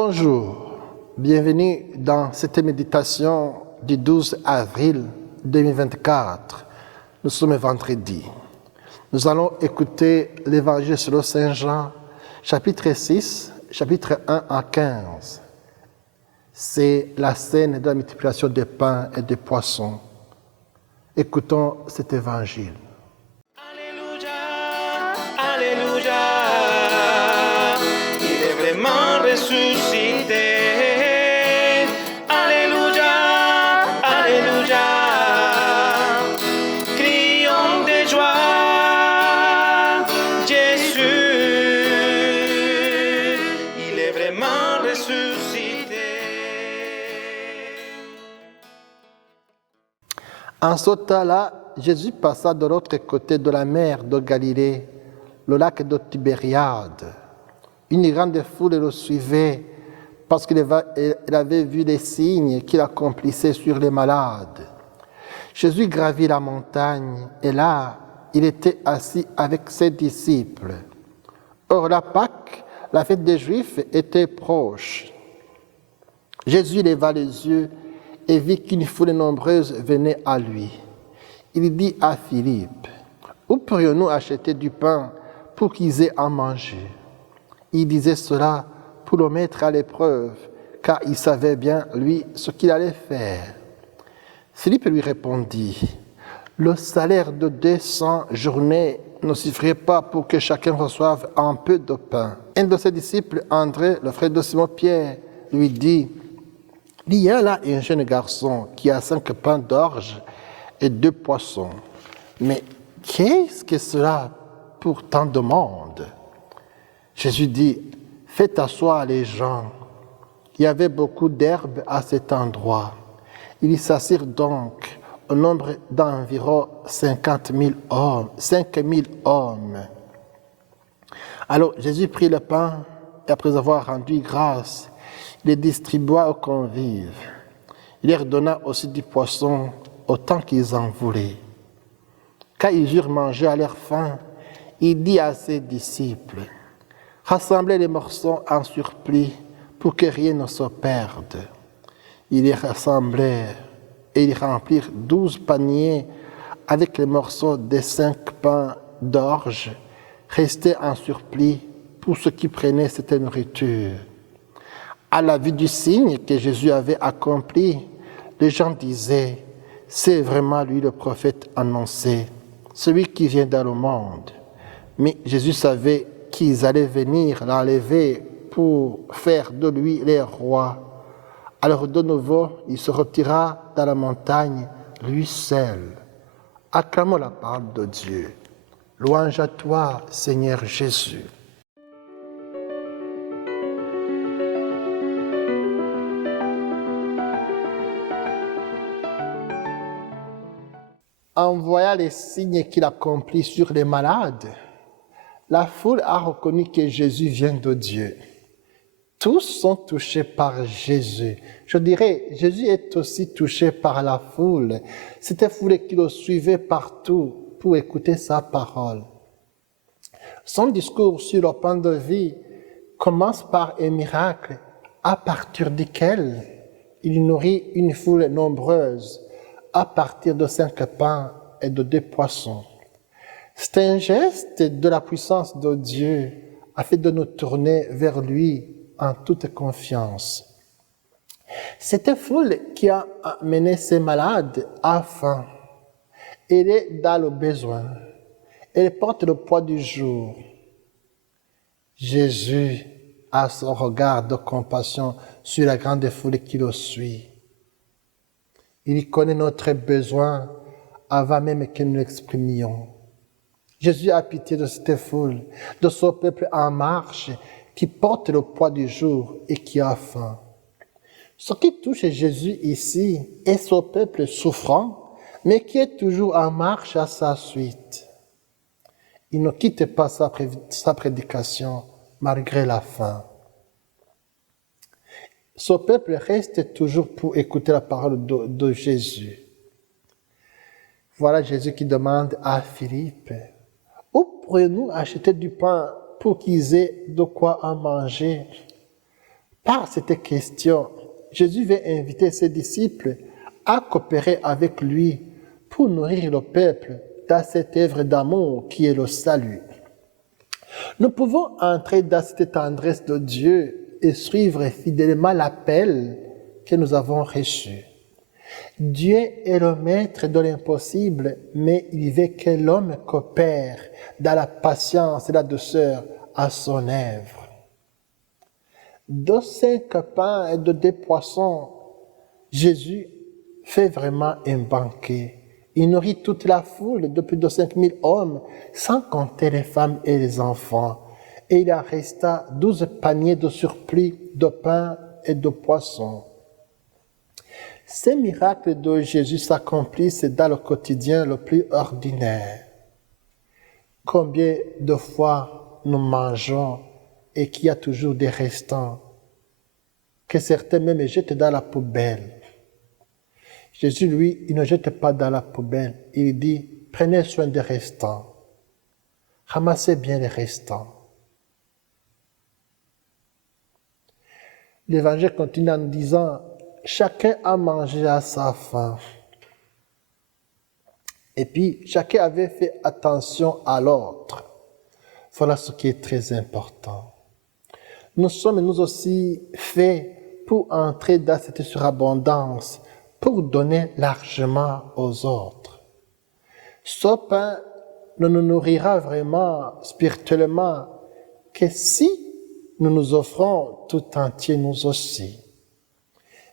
Bonjour, bienvenue dans cette méditation du 12 avril 2024. Nous sommes vendredi. Nous allons écouter l'Évangile selon Saint Jean, chapitre 6, chapitre 1 à 15. C'est la scène de la multiplication des pains et des poissons. Écoutons cet Évangile. Alléluia, Alléluia, il est vraiment ressuscité. Alléluia, Alléluia, crions de joie, Jésus, il est vraiment ressuscité. En ce temps-là, Jésus passa de l'autre côté de la mer de Galilée, le lac de Tibériade. Une grande foule le suivait parce qu'il avait vu les signes qu'il accomplissait sur les malades. Jésus gravit la montagne et là, il était assis avec ses disciples. Or, la Pâque, la fête des Juifs, était proche. Jésus leva les yeux et vit qu'une foule nombreuse venait à lui. Il dit à Philippe, « Où pourrions-nous acheter du pain pour qu'ils aient à manger ?» Il disait cela pour le mettre à l'épreuve, car il savait bien, lui, ce qu'il allait faire. Philippe lui répondit, « Le salaire de 200 journées ne suffirait pas pour que chacun reçoive un peu de pain. » Un de ses disciples, André, le frère de Simon-Pierre, lui dit, « Il y a là un jeune garçon qui a 5 pains d'orge et 2 poissons. Mais qu'est-ce que cela pour tant de monde ?» Jésus dit, « Faites asseoir les gens. » Il y avait beaucoup d'herbes à cet endroit. Ils s'assirent donc au nombre d'environ 5 000 hommes. Alors Jésus prit le pain et après avoir rendu grâce, il les distribua aux convives. Il leur donna aussi du poisson autant qu'ils en voulaient. Quand ils eurent mangé à leur faim, il dit à ses disciples, « Rassemblez les morceaux en surplus pour que rien ne se perde. » Ils les rassemblèrent et ils remplirent 12 paniers avec les morceaux des 5 pains d'orge restés en surplus pour ceux qui prenaient cette nourriture. À la vue du signe que Jésus avait accompli, les gens disaient, « C'est vraiment lui le prophète annoncé, celui qui vient dans le monde. » Mais Jésus savait qu'ils allaient venir l'enlever pour faire de lui leur roi. Alors de nouveau, il se retira dans la montagne, lui seul. Acclamons la parole de Dieu. Louange à toi, Seigneur Jésus. En voyant les signes qu'il accomplit sur les malades, la foule a reconnu que Jésus vient de Dieu. Tous sont touchés par Jésus. Je dirais, Jésus est aussi touché par la foule. Cette foule qui le suivait partout pour écouter sa parole. Son discours sur le pain de vie commence par un miracle à partir duquel il nourrit une foule nombreuse à partir de 5 pains et de 2 poissons. C'est un geste de la puissance de Dieu afin de nous tourner vers lui en toute confiance. Cette foule qui a amené ces malades à faim, elle est dans le besoin, elle porte le poids du jour. Jésus a son regard de compassion sur la grande foule qui le suit. Il connaît notre besoin avant même que nous l'exprimions. Jésus a pitié de cette foule, de ce peuple en marche qui porte le poids du jour et qui a faim. Ce qui touche Jésus ici est ce peuple souffrant, mais qui est toujours en marche à sa suite. Il ne quitte pas sa prédication malgré la faim. Ce peuple reste toujours pour écouter la parole de Jésus. Voilà Jésus qui demande à Philippe, « Où pourrions-nous acheter du pain pour qu'ils aient de quoi en manger ?» Par cette question, Jésus veut inviter ses disciples à coopérer avec lui pour nourrir le peuple dans cette œuvre d'amour qui est le salut. Nous pouvons entrer dans cette tendresse de Dieu et suivre fidèlement l'appel que nous avons reçu. Dieu est le maître de l'impossible, mais il veut que l'homme coopère dans la patience et la douceur à son œuvre. De 5 pains et de 2 poissons, Jésus fait vraiment un banquet. Il nourrit toute la foule de plus de 5000 hommes, sans compter les femmes et les enfants. Et il en resta 12 paniers de surplus de pain et de poissons. Ces miracles de Jésus s'accomplissent dans le quotidien le plus ordinaire. Combien de fois nous mangeons et qu'il y a toujours des restants, que certains même jettent dans la poubelle. Jésus, lui, il ne jette pas dans la poubelle. Il dit, prenez soin des restants. Ramassez bien les restants. L'Évangile continue en disant, chacun a mangé à sa faim. Et puis, chacun avait fait attention à l'autre. Voilà ce qui est très important. Nous sommes nous aussi faits pour entrer dans cette surabondance, pour donner largement aux autres. Ce pain ne nous nourrira vraiment spirituellement que si nous nous offrons tout entier nous aussi.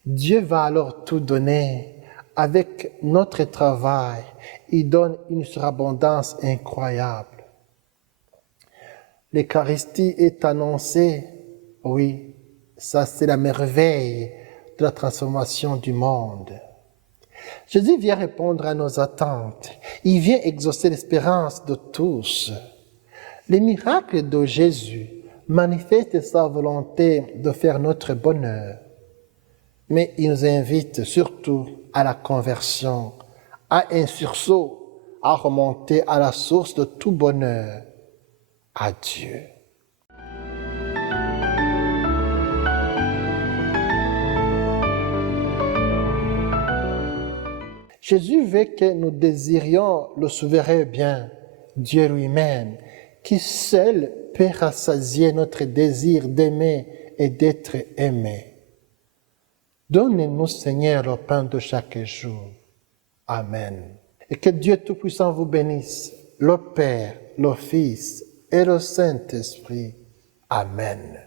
Dieu va alors tout donner. Avec notre travail, il donne une surabondance incroyable. L'Eucharistie est annoncée, oui, ça c'est la merveille de la transformation du monde. Jésus vient répondre à nos attentes. Il vient exaucer l'espérance de tous. Les miracles de Jésus manifestent sa volonté de faire notre bonheur. Mais il nous invite surtout à la conversion, à un sursaut, à remonter à la source de tout bonheur, à Dieu. Jésus veut que nous désirions le souverain bien, Dieu lui-même, qui seul peut rassasier notre désir d'aimer et d'être aimé. Donnez-nous, Seigneur, le pain de chaque jour. Amen. Et que Dieu Tout-Puissant vous bénisse, le Père, le Fils et le Saint-Esprit. Amen.